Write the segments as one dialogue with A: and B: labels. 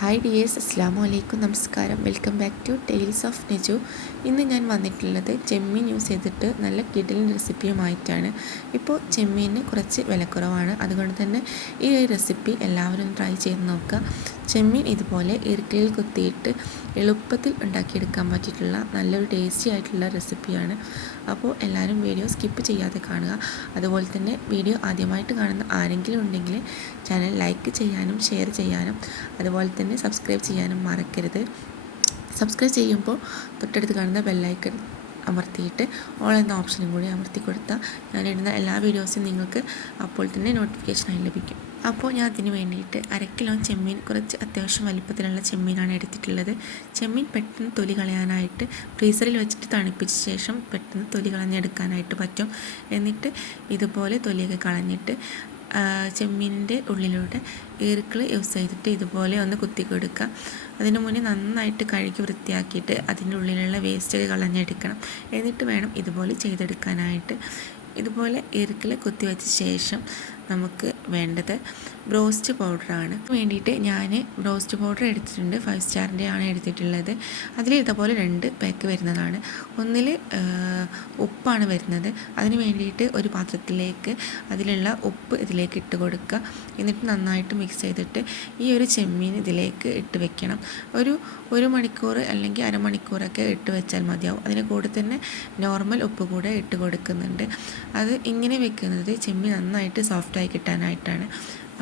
A: Hi dears അസ്സാമു അലൈക്കും നമസ്കാരം welcome back to tales of Neju ഇന്ന് ഞാൻ വന്നിട്ടുള്ളത് ചെമ്മീൻ യൂസ് ചെയ്തിട്ട് നല്ല കിഡിലിൻ റെസിപ്പിയുമായിട്ടാണ് ഇപ്പോൾ ചെമ്മീന് കുറച്ച് വിലക്കുറവാണ്. അതുകൊണ്ട് തന്നെ ഈ ഒരു റെസിപ്പി എല്ലാവരും ട്രൈ ചെയ്ത് നോക്കുക. ചെമ്മീൻ ഇതുപോലെ ഇറുക്കിലിൽ കുത്തിയിട്ട് എളുപ്പത്തിൽ ഉണ്ടാക്കിയെടുക്കാൻ പറ്റിയിട്ടുള്ള നല്ലൊരു ടേസ്റ്റി ആയിട്ടുള്ള റെസിപ്പിയാണ് അപ്പോൾ എല്ലാവരും വീഡിയോ സ്കിപ്പ് ചെയ്യാതെ കാണുക. അതുപോലെ തന്നെ വീഡിയോ ആദ്യമായിട്ട് കാണുന്ന ആരെങ്കിലും ഉണ്ടെങ്കിൽ ചാനൽ ലൈക്ക് ചെയ്യാനും ഷെയർ ചെയ്യാനും. അതുപോലെ തന്നെ സബ്സ്ക്രൈബ് ചെയ്യാനും മറക്കരുത്. സബ്സ്ക്രൈബ് ചെയ്യുമ്പോൾ തൊട്ടടുത്ത് കാണുന്ന ബെല്ലൈക്കൺ അമർത്തിയിട്ട് ഓൾ എന്ന ഓപ്ഷനും കൂടി അമർത്തി കൊടുത്താൽ ഞാനിടുന്ന എല്ലാ വീഡിയോസും നിങ്ങൾക്ക് അപ്പോൾ തന്നെ നോട്ടിഫിക്കേഷനായി ലഭിക്കും. അപ്പോൾ ഞാൻ അതിന് വേണ്ടിയിട്ട് അര കിലോ ചെമ്മീൻ കുറച്ച് അത്യാവശ്യം വലിപ്പത്തിലുള്ള ചെമ്മീനാണ് എടുത്തിട്ടുള്ളത്. ചെമ്മീൻ പെട്ടെന്ന് തൊലി കളയാനായിട്ട് ഫ്രീസറിൽ വെച്ചിട്ട് തണുപ്പിച്ച ശേഷം പെട്ടെന്ന് തൊലി കളഞ്ഞെടുക്കാനായിട്ട് പറ്റും. എന്നിട്ട് ഇതുപോലെ തൊലിയൊക്കെ കളഞ്ഞിട്ട് ചെമ്മീനിന്റെ ഉള്ളിലൂടെ ഈർക്കിൾ യൂസ് ചെയ്തിട്ട് ഇതുപോലെ ഒന്ന് കുത്തി കൊടുക്കുക അതിന് മുന്നേ നന്നായിട്ട് കഴുകി വൃത്തിയാക്കിയിട്ട് അതിന്റെ ഉള്ളിലുള്ള വേസ്റ്റൊക്കെ കളഞ്ഞെടുക്കണം. എന്നിട്ട് വേണം ഇതുപോലെ ചെയ്തെടുക്കാനായിട്ട്. ഇതുപോലെ ഇറുക്കിൽ കുത്തിവെച്ച ശേഷം നമുക്ക് വേണ്ടത് ബ്രോസ്റ്റ് പൗഡറാണ്. വേണ്ടിയിട്ട് ഞാൻ ബ്രോസ്റ്റ് പൗഡർ എടുത്തിട്ടുണ്ട്. ഫൈവ് സ്റ്റാറിന്റെ ആണ് എടുത്തിട്ടുള്ളത്. അതിൽ ഇതുപോലെ രണ്ട് പാക്ക് വരുന്നതാണ്. ഒന്നിൽ ഉപ്പാണ് വരുന്നത്. അതിന് വേണ്ടിയിട്ട് ഒരു പാത്രത്തിലേക്ക് അതിലുള്ള ഉപ്പ് ഇതിലേക്ക് ഇട്ട് കൊടുക്കുക. എന്നിട്ട് നന്നായിട്ട് മിക്സ് ചെയ്തിട്ട് ഈ ഒരു ചെമ്മീൻ ഇതിലേക്ക് ഇട്ട് വെക്കണം. ഒരു ഒരു മണിക്കൂർ അല്ലെങ്കിൽ അരമണിക്കൂറൊക്കെ ഇട്ട് വെച്ചാൽ മതിയാവും. അതിന് കൂടെ തന്നെ നോർമൽ ഉപ്പ് കൂടെ ഇട്ട് കൊടുക്കുന്നുണ്ട്. അത് ഇങ്ങനെ വെക്കുന്നത് ചെമ്മീൻ നന്നായിട്ട് സോഫ്റ്റായി കിട്ടാനായിട്ടാണ്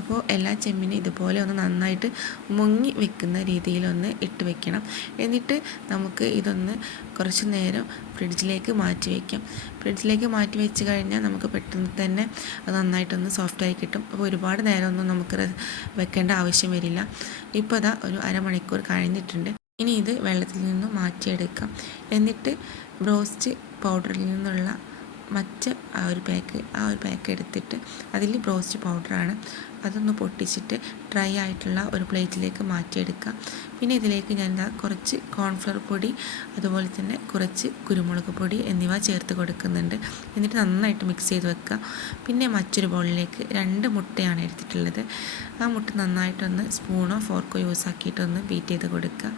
A: അപ്പോൾ എല്ലാ ചെമ്മീനും ഇതുപോലെ ഒന്ന് നന്നായിട്ട് മുങ്ങി വെക്കുന്ന രീതിയിലൊന്ന് ഇട്ട് വെക്കണം. എന്നിട്ട് നമുക്ക് ഇതൊന്ന് കുറച്ച് നേരം ഫ്രിഡ്ജിലേക്ക് മാറ്റി വയ്ക്കാം ഫ്രിഡ്ജിലേക്ക് മാറ്റി വെച്ച് കഴിഞ്ഞാൽ നമുക്ക് പെട്ടെന്ന് തന്നെ അത് നന്നായിട്ടൊന്ന് സോഫ്റ്റായി കിട്ടും. അപ്പോൾ ഒരുപാട് നേരമൊന്നും നമുക്ക് വെക്കേണ്ട ആവശ്യം വരില്ല. ഇപ്പോൾ അതാ ഒരു അരമണിക്കൂർ കഴിഞ്ഞിട്ടുണ്ട്. ഇനി ഇത് വെള്ളത്തിൽ നിന്നും മാറ്റിയെടുക്കാം. എന്നിട്ട് ബ്രോസ്റ്റ് പൗഡറിൽ നിന്നുള്ള മറ്റ് ആ ഒരു പാക്ക് ആ ഒരു പാക്ക് എടുത്തിട്ട് അതിൽ ബ്രോസ്റ്റ് പൗഡറാണ്. അതൊന്ന് പൊട്ടിച്ചിട്ട് ഡ്രൈ ആയിട്ടുള്ള ഒരു പ്ലേറ്റിലേക്ക് മാറ്റിയെടുക്കുക. പിന്നെ ഇതിലേക്ക് ഞാൻ കുറച്ച് കോൺഫ്ലവർ പൊടി അതുപോലെ തന്നെ കുറച്ച് കുരുമുളക് പൊടി എന്നിവ ചേർത്ത് കൊടുക്കുന്നുണ്ട്. എന്നിട്ട് നന്നായിട്ട് മിക്സ് ചെയ്ത് വെക്കുക. പിന്നെ മറ്റൊരു ബോളിലേക്ക് രണ്ട് മുട്ടയാണ് എടുത്തിട്ടുള്ളത്. ആ മുട്ട നന്നായിട്ടൊന്ന് സ്പൂണോ ഫോർക്കോ യൂസ് ആക്കിയിട്ടൊന്ന് ബീറ്റ് ചെയ്ത് കൊടുക്കുക.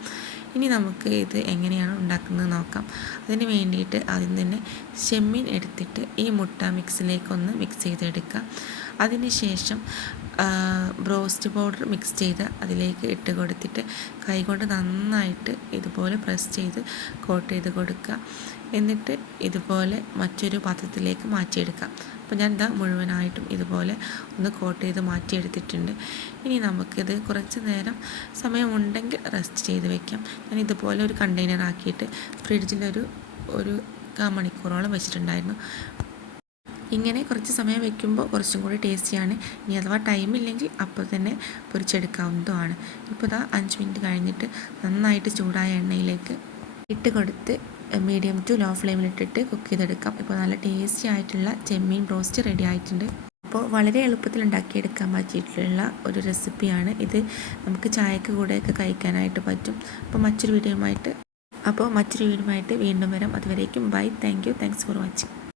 A: ഇനി നമുക്ക് ഇത് എങ്ങനെയാണ് ഉണ്ടാക്കുന്നത് നോക്കാം. അതിന് വേണ്ടിയിട്ട് ആദ്യം തന്നെ ചെമ്മീൻ എടുത്തിട്ട് ഈ മുട്ട മിക്സിലേക്കൊന്ന് മിക്സ് ചെയ്തെടുക്കുക. അതിന് ശേഷം ബ്രോസ്റ്റ് പൗഡർ മിക്സ് ചെയ്ത് അതിലേക്ക് ഇട്ട് കൊടുത്തിട്ട് കൈകൊണ്ട് നന്നായിട്ട് ഇതുപോലെ പ്രസ് ചെയ്ത് കോട്ട് ചെയ്ത് കൊടുക്കുക. എന്നിട്ട് ഇതുപോലെ മറ്റൊരു പാത്രത്തിലേക്ക് മാറ്റിയെടുക്കാം അപ്പോൾ ഞാൻ ഇതാ മുഴുവനായിട്ടും ഇതുപോലെ ഒന്ന് കോട്ട് ചെയ്ത് മാറ്റിയെടുത്തിട്ടുണ്ട്. ഇനി നമുക്കിത് കുറച്ച് നേരം സമയമുണ്ടെങ്കിൽ റെസ്റ്റ് ചെയ്ത് വെക്കാം. ഞാൻ ഇതുപോലെ ഒരു കണ്ടെയ്നർ ആക്കിയിട്ട് ഫ്രിഡ്ജിലൊരു ഒരു മണിക്കൂറോളം വെച്ചിട്ടുണ്ടായിരുന്നു. ഇങ്ങനെ കുറച്ച് സമയം വെക്കുമ്പോൾ കുറച്ചും കൂടി ടേസ്റ്റിയാണ്. ഇനി അഥവാ ടൈം ഇല്ലെങ്കിൽ അപ്പോൾ തന്നെ പൊരിച്ചെടുക്കാവുന്നതുമാണ്. ഇപ്പോൾ ഇതാ അഞ്ച് മിനിറ്റ് കഴിഞ്ഞിട്ട് നന്നായിട്ട് ചൂടായ എണ്ണയിലേക്ക് ഇട്ട് കൊടുത്ത് മീഡിയം ടു ലോ ഫ്ലെയിമിൽ ഇട്ടിട്ട് കുക്ക് ചെയ്തെടുക്കാം. ഇപ്പോൾ നല്ല ടേസ്റ്റി ആയിട്ടുള്ള ചെമ്മീൻ റോസ്റ്റ് റെഡി ആയിട്ടുണ്ട്. അപ്പോൾ വളരെ എളുപ്പത്തിൽ ഉണ്ടാക്കിയെടുക്കാൻ പറ്റിയിട്ടുള്ള ഒരു റെസിപ്പിയാണ് ഇത് നമുക്ക് ചായക്ക് കൂടെയൊക്കെ കഴിക്കാനായിട്ട് പറ്റും. അപ്പോൾ മറ്റൊരു വീഡിയോയുമായിട്ട് അപ്പോൾ മറ്റൊരു വീഡിയോയുമായിട്ട് വീണ്ടും വരാം. അതുവരേക്കും bye thank you thanks for watching